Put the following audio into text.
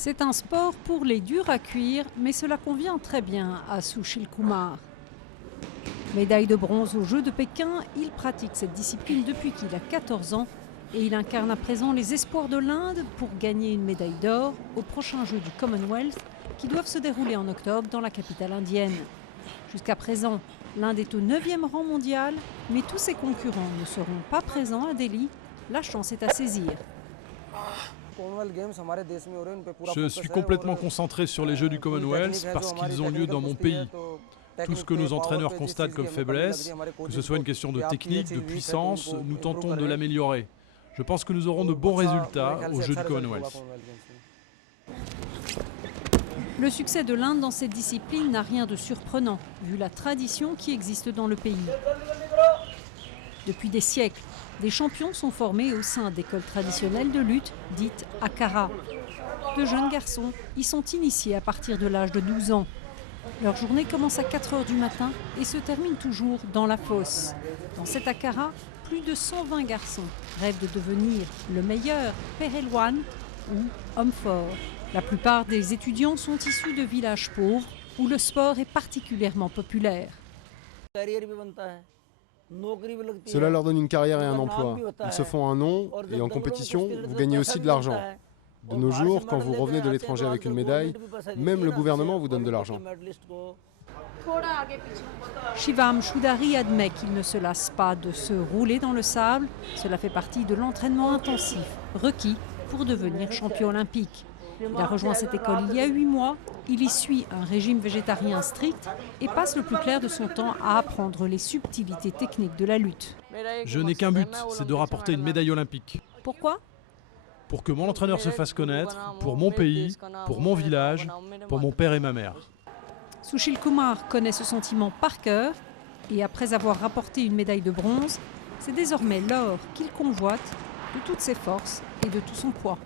C'est un sport pour les durs à cuire, mais cela convient très bien à Sushil Kumar. Médaille de bronze aux Jeux de Pékin, il pratique cette discipline depuis qu'il a 14 ans et il incarne à présent les espoirs de l'Inde pour gagner une médaille d'or aux prochains Jeux du Commonwealth qui doivent se dérouler en octobre dans la capitale indienne. Jusqu'à présent, l'Inde est au 9e rang mondial, mais tous ses concurrents ne seront pas présents à Delhi. La chance est à saisir. Je suis complètement concentré sur les Jeux du Commonwealth parce qu'ils ont lieu dans mon pays. Tout ce que nos entraîneurs constatent comme faiblesse, que ce soit une question de technique, de puissance, nous tentons de l'améliorer. Je pense que nous aurons de bons résultats aux Jeux du Commonwealth. Le succès de l'Inde dans cette discipline n'a rien de surprenant, vu la tradition qui existe dans le pays. Depuis des siècles, des champions sont formés au sein d'écoles traditionnelles de lutte, dites Akhara. De jeunes garçons y sont initiés à partir de l'âge de 12 ans. Leur journée commence à 4 h du matin et se termine toujours dans la fosse. Dans cet Akhara, plus de 120 garçons rêvent de devenir le meilleur Pehelwan ou homme fort. La plupart des étudiants sont issus de villages pauvres où le sport est particulièrement populaire. Cela leur donne une carrière et un emploi. Ils se font un nom et en compétition, vous gagnez aussi de l'argent. De nos jours, quand vous revenez de l'étranger avec une médaille, même le gouvernement vous donne de l'argent. Shivam Choudhary admet qu'il ne se lasse pas de se rouler dans le sable. Cela fait partie de l'entraînement intensif requis pour devenir champion olympique. Il a rejoint cette école il y a 8 mois. Il y suit un régime végétarien strict et passe le plus clair de son temps à apprendre les subtilités techniques de la lutte. Je n'ai qu'un but, c'est de rapporter une médaille olympique. Pourquoi ? Pour que mon entraîneur se fasse connaître, pour mon pays, pour mon village, pour mon père et ma mère. Sushil Kumar connaît ce sentiment par cœur et après avoir rapporté une médaille de bronze, c'est désormais l'or qu'il convoite de toutes ses forces et de tout son poids.